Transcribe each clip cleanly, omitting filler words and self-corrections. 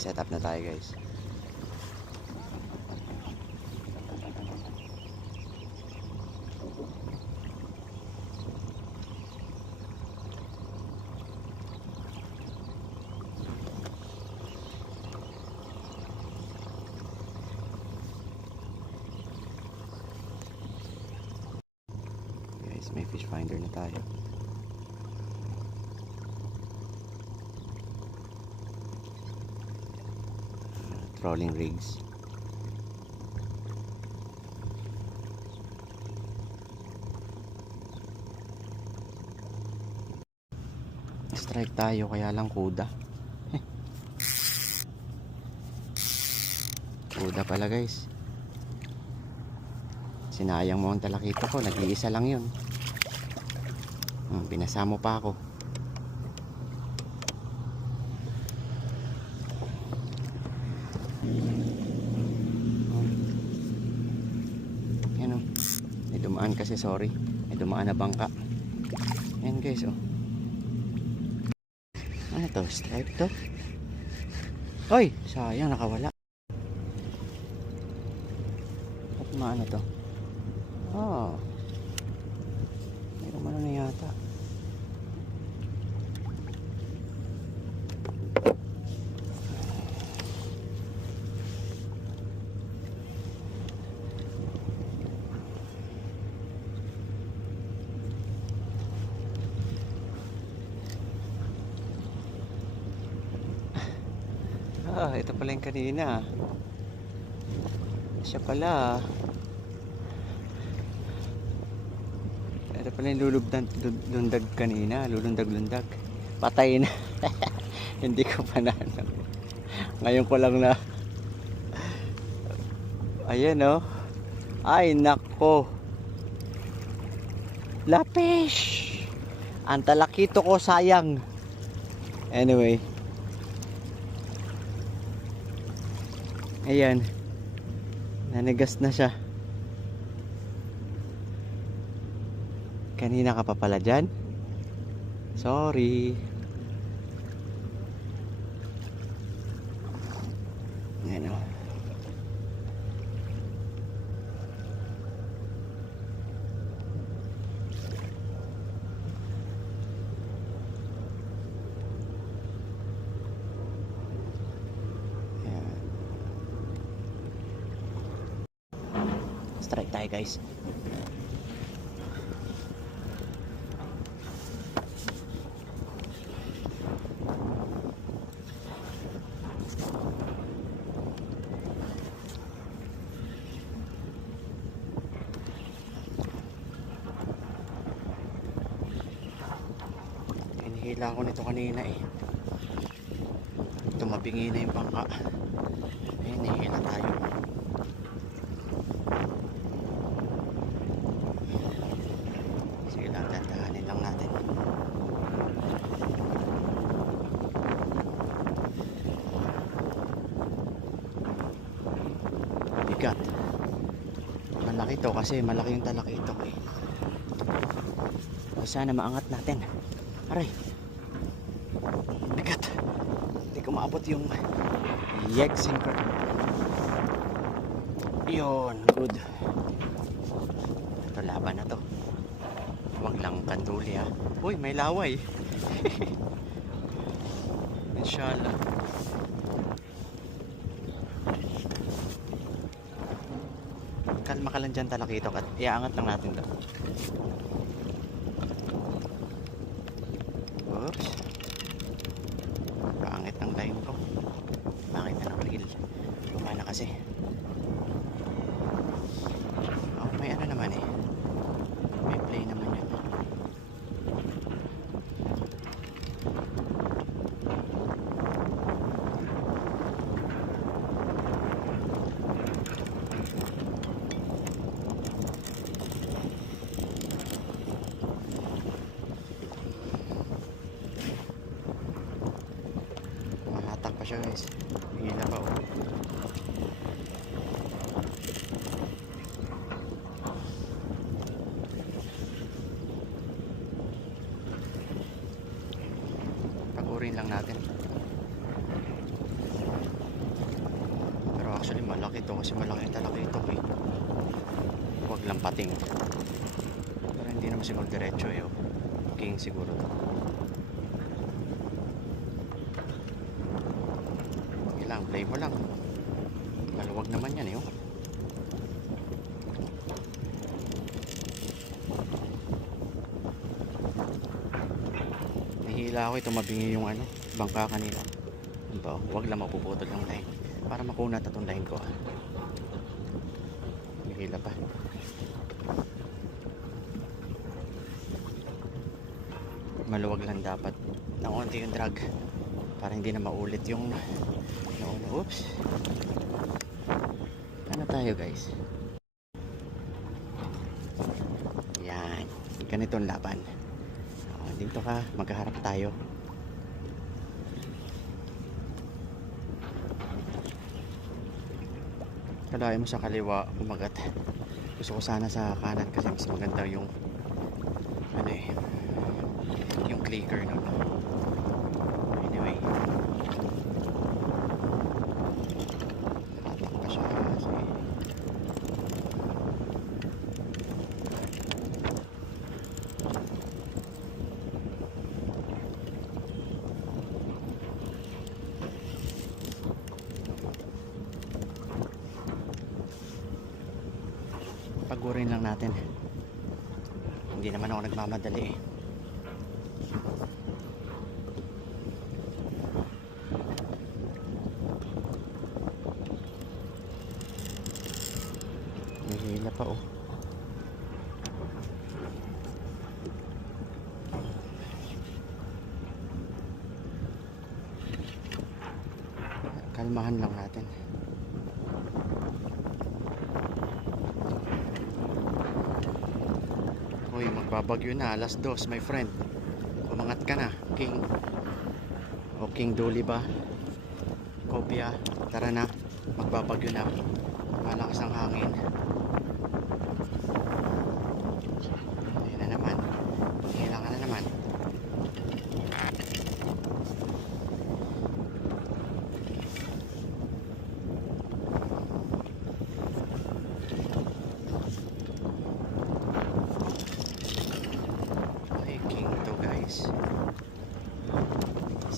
Naka-set up na tayo guys. May fish finder na tayo. Trolling rigs. Strike tayo kaya lang kuda. Kuda pala guys. Sinayang mo ang talakito ko, nag-iisa lang yun. Binasa mo pa ako. Yan o. May dumaan kasi, sorry. May dumaan na bangka. Yan guys o. Ano to? Stripe to? Oy! Sayang, nakawala. At maano to? Oh. May umano na yata. Ito pala yung kanina. Siya pala. Ito pala yung lundag kanina. Lulundag-lundag. Patay na. Hindi ko pa na ano. Ngayon ko lang na. Ayan o. Ay nako. Lapis. Ang talakito ko sayang. Anyway. Ayan. Nanigas na siya. Kanina ka pa pala dyan. Sorry. Ayan o. Strike tayo guys. Hinihila ko nito kanina eh. Tumabingi na yung bangka. Ayun, hihila tayo. Dandahanin lang natin. Bigat. Malaki to kasi malaki yung talakito eh. Sana maangat natin. Aray. Bigat. Hindi ko maabot yung yeg sinker. Yun, good. Ito laban na to. Huwag lang kanduli ha. Uy, may laway. Inshallah. Kalma ka lang dyan talakito at iaangat lang natin to. Oops. Pangit ng line ko. Pangit na ng reel. Luma na kasi. Oh, may ano naman eh. May play naman yan. Mahatak pa siya guys. Hila pa oh. Pagurin lang natin. Actually malaki to kasi malaki yung talaki ito eh. Huwag lang pating. Pero hindi naman siguro diretso eh. Oh. King siguro to. Ilang play mo lang. Maluwag naman yan eh. Oh. Nahihila ako tumabingi yung ano, bangka kanina. Ito, huwag lang mapuputol yung line. Para makunat atong line ko. Nahihila pa. Maluwag lang dapat na konti yung drag para hindi na maulit yung nauna. Oops. Ano tayo guys? Yan. Ganitong laban. Dito ka, magkaharap tayo. Kalahin mo sa kaliwa, umagat. Gusto ko sana sa kanan kasi mas maganda yung ano eh, yung clicker nun. Anyway, tatak pa siya kasi pagurin lang natin. Hindi naman ako nagmamadali eh. May hila pa oh. Kalmahan lang natin. Uy, magbabagyo na, alas 2 my friend. Umangat ka na, King. O King Dolly ba? Kopya, tara na. Magbabagyo na. Malakas ang hangin. Ayun na naman. Panghila ka na naman.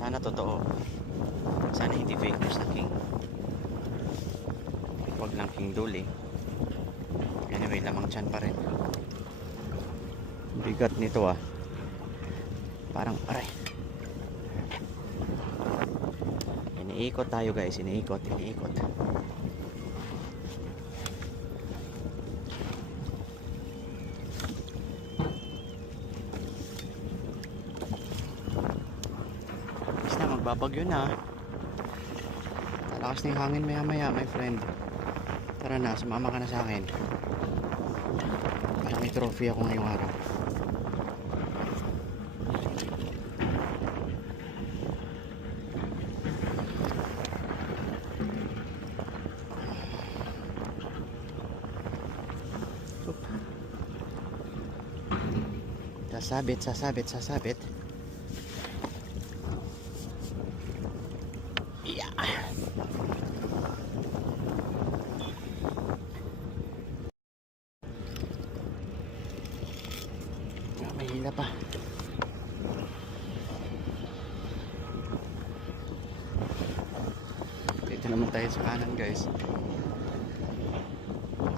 Sana totoo. Sana hindi fake news na King. Huwag lang King Dolly. Anyway, lamang tiyan pa rin. Bigat nito ah. Parang aray. Iniikot tayo guys. Iniikot. Magbabagyo na. Talakas na yung hangin maya maya my friend. Tara na, sumama ka na sa akin. Para may trophy ako ngayong araw. Sasabit. Yeah. Mahina pa. Dito naman tayo sa kanan guys.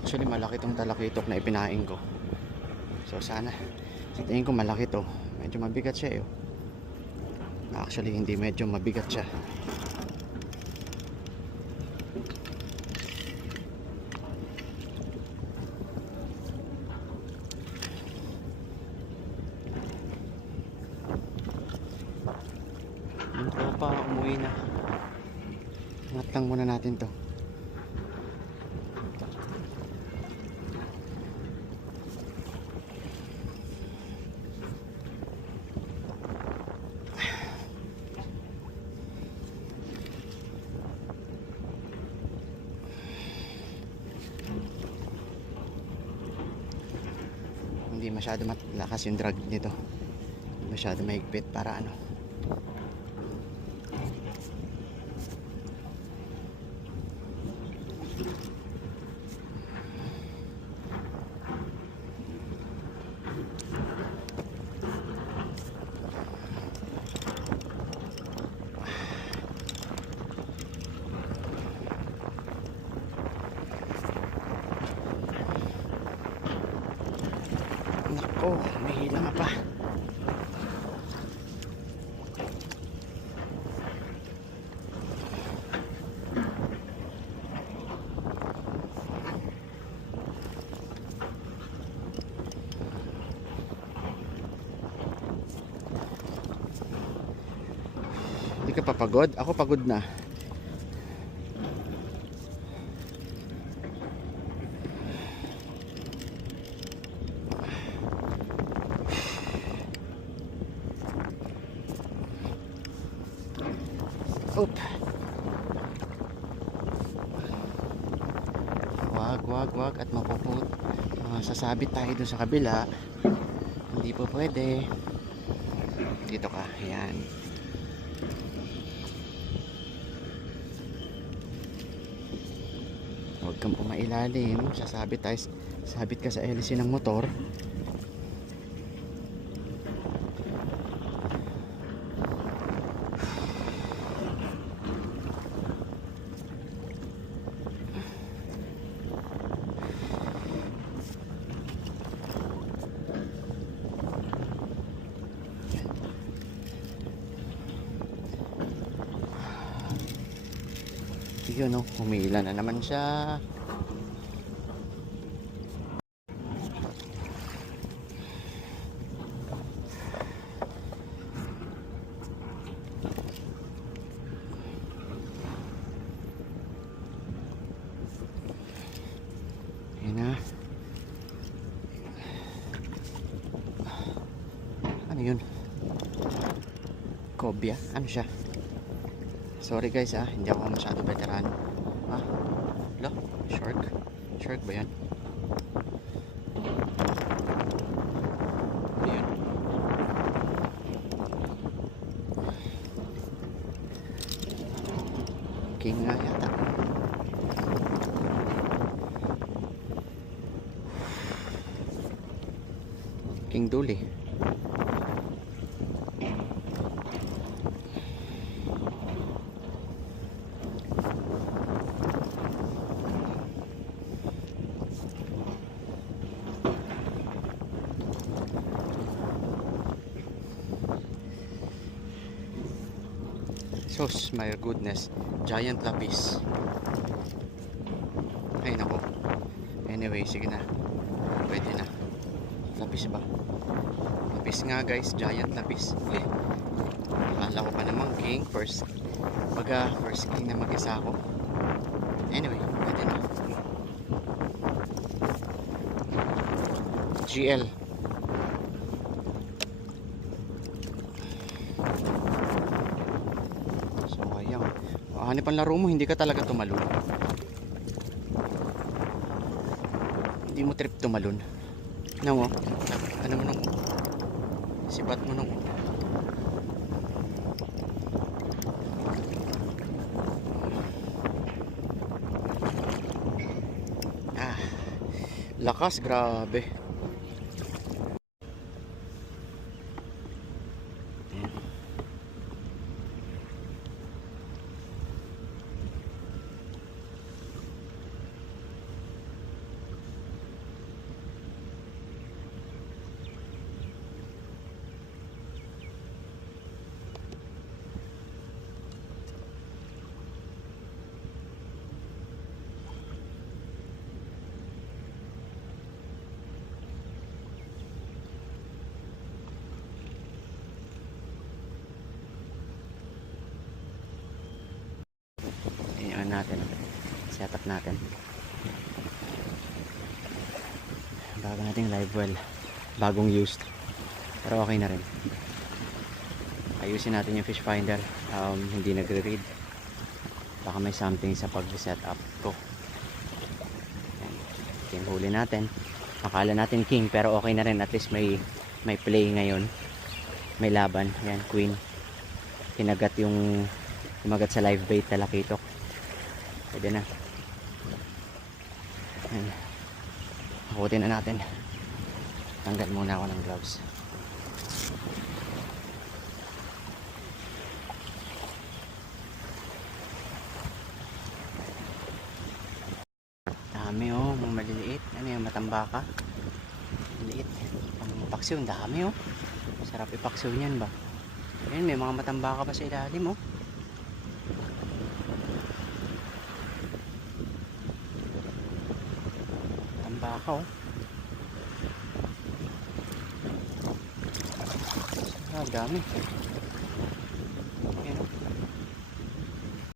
Actually malaki tong talakitok na ipinain ko. So sana, sa tingin ko malaki to. Medyo mabigat siya eh. Actually hindi medyo mabigat siya. Yung tropa umuwi na. Ingat lang muna natin to. Hindi masyado malakas yung drag nito. Masyado mahigpit para ano. Oh, may hila nga pa. Hindi ka pa pagod? Ako pagod na. Oop. Wag at mapuput. Sasabit tayo dun sa kabila. Hindi po pwede. Dito ka. Ayan. Huwag kang pumailalim. Sabit ka sa hélice ng motor. Yun o, humila na naman siya. Ayan na. Ano yun? Cobia? Ano siya? Sorry guys hindi ako masyado veteran. Lo? Shark? Shark ba yan? Ano yun? King nga yata. King Duli. Sos, my goodness, giant lapis. Ay nako. Anyway, sige na. Pwede na. Lapis ba? Lapis nga guys, giant lapis. Akala ko pa naman king, first king na mag-isa ako. Anyway, pwede na. GL. Hanip ang laro mo, hindi ka talaga tumalon. Hindi mo trip tumalon. Ano mo? Ano mo nung sibat mo nung lakas, grabe. Natin setup natin bago nating live well, bagong used pero okay na rin. Ayusin natin yung fish finder, hindi nagre-read, baka may something sa pag-set up ko. Yung huli natin, akala natin king pero okay na rin, at least may play ngayon, may laban. Yan, queen, kinagat sa live bait, talakitok. Pwede na. Ayan. Hakutin na natin. Tanggal muna ako ng gloves. Dami mga maliliit. Ano yung matambaka? Maliliit. paksiw, ang dami oh. Sarap ipaksiw niyan ba. Ayun, may mga matambaka pa sa ilalim oh. Tambaka oh. Ah, dami.